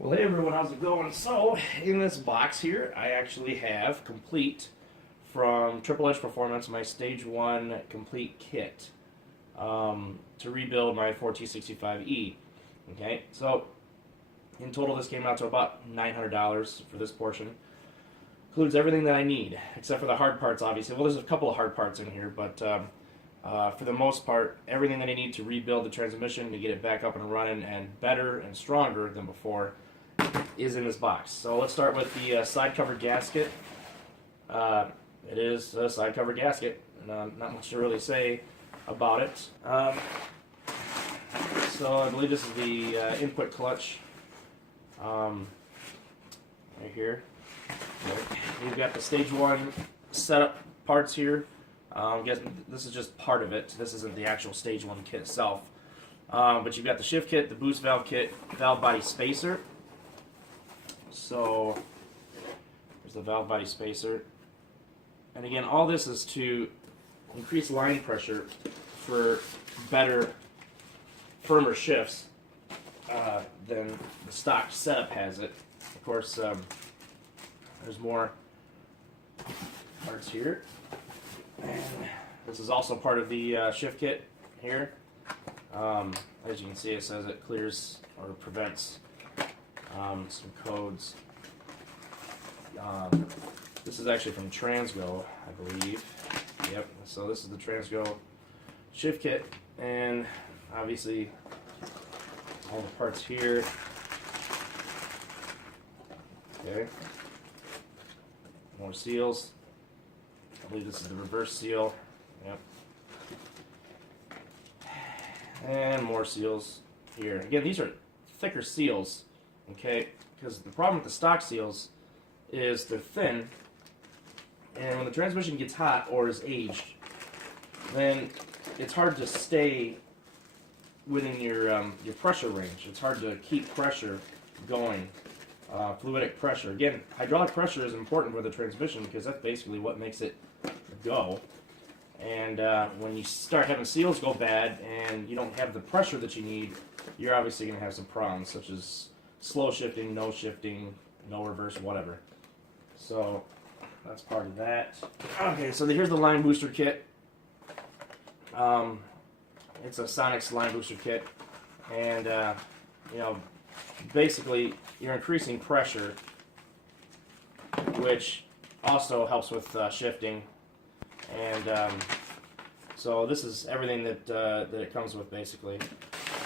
Well, hey everyone, how's it going? So, in this box here, I actually have complete from Triple Edge Performance my Stage 1 complete kit to rebuild my 4T65E. Okay, so in total this came out to about $900 for this portion. Includes everything that I need, except for the hard parts, obviously. Well, there's a couple of hard parts in here, but for the most part, everything that I need to rebuild the transmission to get it back up and running and better and stronger than before is in this box. So let's start with the side cover gasket. It is a side cover gasket. Not much to really say about it. So I believe this is the input clutch right here. We've got the stage 1 setup parts here. Guess this is just part of it. This isn't the actual stage 1 kit itself. But you've got the shift kit, the boost valve kit, valve body spacer. So there's the valve body spacer. And again, all this is to increase line pressure for better, firmer shifts than the stock setup has it. Of course, there's more parts here. And this is also part of the shift kit here. As you can see, it says it clears or prevents some codes. This is actually from Transgo, I believe. Yep, so this is the Transgo shift kit, and obviously all the parts here. Okay, more seals. I believe this is the reverse seal. Yep. And more seals here. Again, these are thicker seals, okay? Because the problem with the stock seals is they're thin, and when the transmission gets hot or is aged, then it's hard to stay within your pressure range. It's hard to keep pressure going, fluidic pressure. Again, hydraulic pressure is important with a transmission because that's basically what makes it go. And when you start having seals go bad and you don't have the pressure that you need, you're obviously going to have some problems, such as slow shifting, no reverse, whatever. So that's part of that. Okay, so here's the line booster kit. It's a Sonics line booster kit, and you know, basically you're increasing pressure, which also helps with shifting. And so this is everything that it comes with, basically.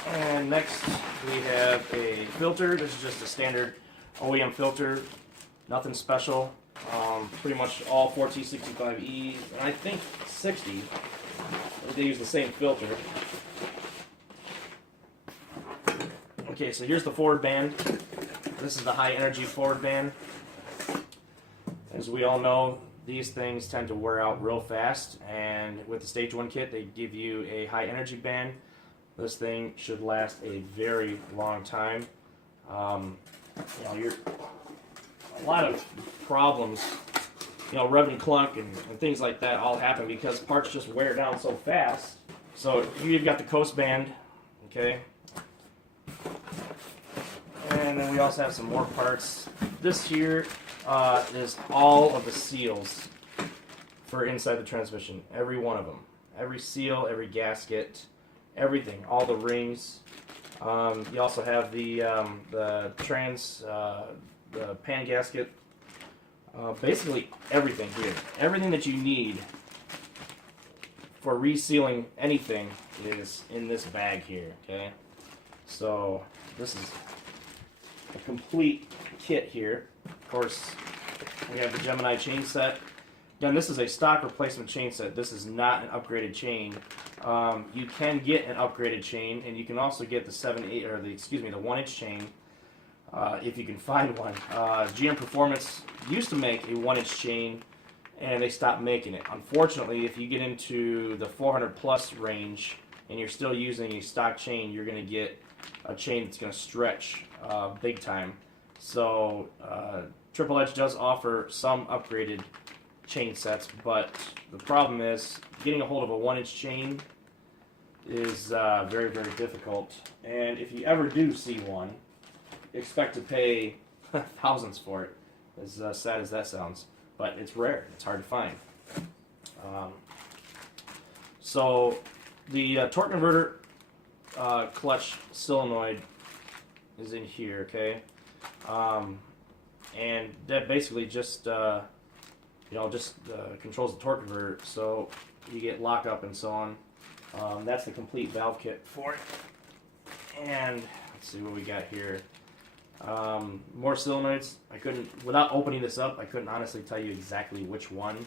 And next we have a filter. This is just a standard OEM filter, nothing special. Pretty much all 4T65E, and I think 60, they use the same filter. Okay, so here's the forward band. This is the high energy forward band. As we all know, these things tend to wear out real fast, and with the stage 1 kit they give you a high energy band. This thing should last a very long time. A lot of problems, rev and clunk and things like that all happen because parts just wear down so fast. So here you've got the coast band, okay? And then we also have some more parts. This here is all of the seals for inside the transmission. Every one of them. Every seal, every gasket, everything. All the rings. You also have the Pan Gasket. Basically everything here. Everything that you need for resealing anything is in this bag here, okay? So this is a complete kit here. Of course, we have the Gemini chain set. Again, this is a stock replacement chain set. This is not an upgraded chain. You can get an upgraded chain, and you can also get the 1-inch chain if you can find one. GM Performance used to make a 1-inch chain, and they stopped making it. Unfortunately, if you get into the 400 plus range and you're still using a stock chain, you're going to get a chain that's going to stretch big time. So Triple Edge does offer some upgraded chain sets, but the problem is getting a hold of a 1-inch chain is very, very difficult. And if you ever do see one, expect to pay thousands for it, as sad as that sounds. But it's rare. It's hard to find. So the torque converter clutch solenoid is in here, okay? And that basically just controls the torque converter, so you get lockup and so on. That's the complete valve kit for it. And let's see what we got here. More solenoids. Without opening this up, I couldn't honestly tell you exactly which one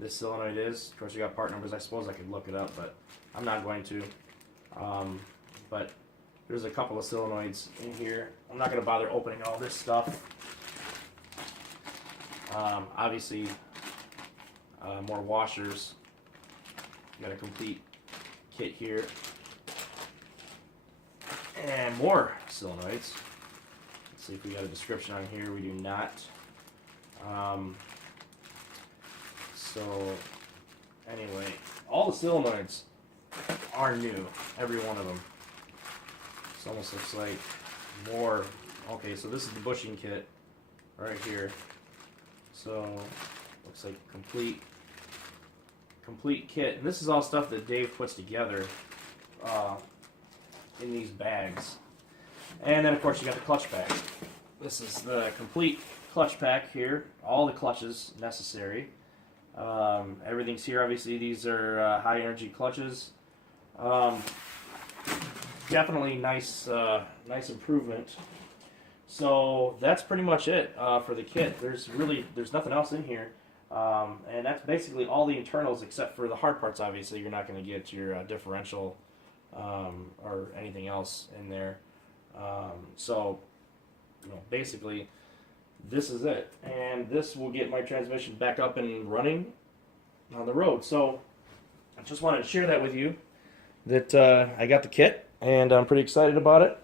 this solenoid is. Of course, you got part numbers. I suppose I could look it up, but I'm not going to. But there's a couple of solenoids in here. I'm not going to bother opening all this stuff. Obviously, more washers. Got a complete kit here. And more solenoids. Let's see if we got a description on here. We do not. So, anyway, all the solenoids are new. Every one of them. This almost looks like more. Okay, so this is the bushing kit right here. So, looks like complete kit. And this is all stuff that Dave puts together in these bags. And then, of course, you got the clutch pack. This is the complete clutch pack here. All the clutches necessary. Everything's here. Obviously, these are high energy clutches. Definitely nice improvement. So that's pretty much it for the kit. There's nothing else in here. And that's basically all the internals except for the hard parts. Obviously, you're not going to get your differential or anything else in there. So, basically, this is it. And this will get my transmission back up and running on the road. So, I just wanted to share that with you, that I got the kit, and I'm pretty excited about it.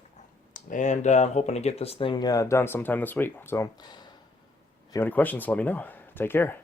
And I'm hoping to get this thing done sometime this week. So, if you have any questions, let me know. Take care.